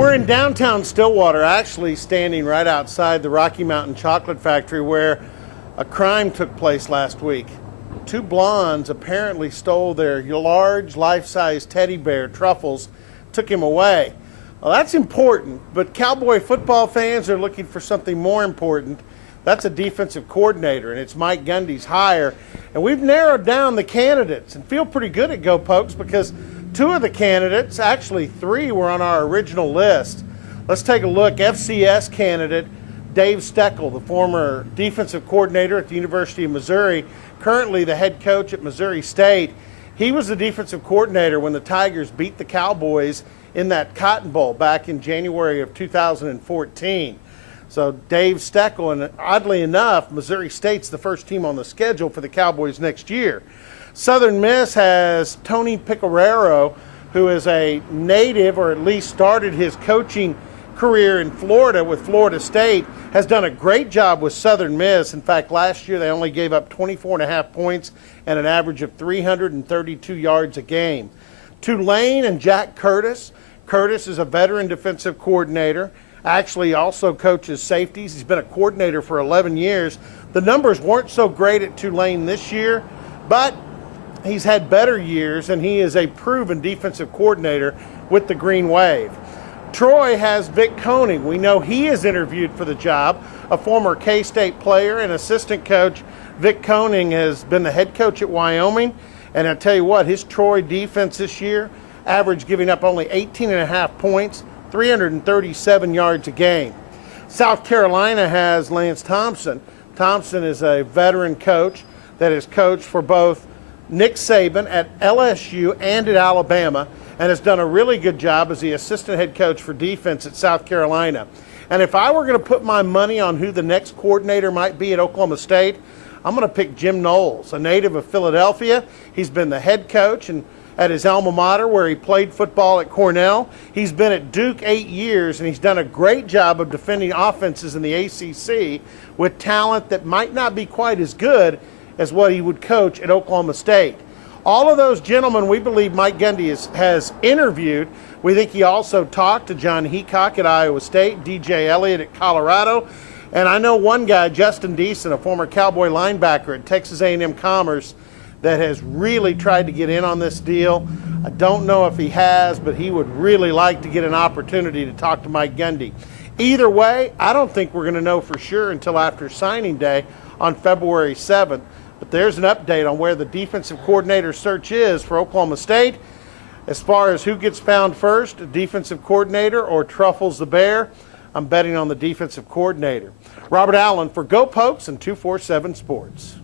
We're in downtown Stillwater, actually standing right outside the Rocky Mountain Chocolate Factory where a crime took place last week. Two blondes apparently stole their large, life-size teddy bear, Truffles, took him away. Well, that's important, but Cowboy football fans are looking for something more important. That's a defensive coordinator, and it's Mike Gundy's hire. And we've narrowed down the candidates and feel pretty good at Go Pokes because two of the candidates, actually three, were on our original list. Let's take a look. FCS candidate Dave Steckel, the former defensive coordinator at the University of Missouri, currently the head coach at Missouri State. He was the defensive coordinator when the Tigers beat the Cowboys in that Cotton Bowl back in January of 2014. So Dave Steckel, and oddly enough, Missouri State's the first team on the schedule for the Cowboys next year. Southern Miss has Tony Pecoraro, who is a native, or at least started his coaching career in Florida with Florida State, has done a great job with Southern Miss. In fact, last year they only gave up 24.5 points and an average of 332 yards a game. Tulane and Jack Curtis. Curtis is a veteran defensive coordinator, actually also coaches safeties. He's been a coordinator for 11 years. The numbers weren't so great at Tulane this year, but he's had better years, and he is a proven defensive coordinator with the Green Wave. Troy has Vic Koenig. We know he is interviewed for the job. A former K-State player and assistant coach, Vic Koenig has been the head coach at Wyoming. And I'll tell you what, his Troy defense this year averaged giving up only 18.5 points, 337 yards a game. South Carolina has Lance Thompson. Thompson is a veteran coach that has coached for both Nick Saban at LSU and at Alabama, and has done a really good job as the assistant head coach for defense at South Carolina. And if I were going to put my money on who the next coordinator might be at Oklahoma State, I'm going to pick Jim Knowles, a native of Philadelphia. He's been the head coach and at his alma mater where he played football at Cornell. He's been at Duke 8 years, and he's done a great job of defending offenses in the ACC with talent that might not be quite as good as what he would coach at Oklahoma State. All of those gentlemen we believe Mike Gundy has interviewed. We think he also talked to John Heacock at Iowa State, DJ Elliott at Colorado, and I know one guy, Justin Deason, a former Cowboy linebacker at Texas A&M Commerce, that has really tried to get in on this deal. I don't know if he has, but he would really like to get an opportunity to talk to Mike Gundy. Either way, I don't think we're going to know for sure until after signing day on February 7th. But there's an update on where the defensive coordinator search is for Oklahoma State. As far as who gets found first, a defensive coordinator or Truffles the Bear, I'm betting on the defensive coordinator. Robert Allen for Go Pokes and 247 Sports.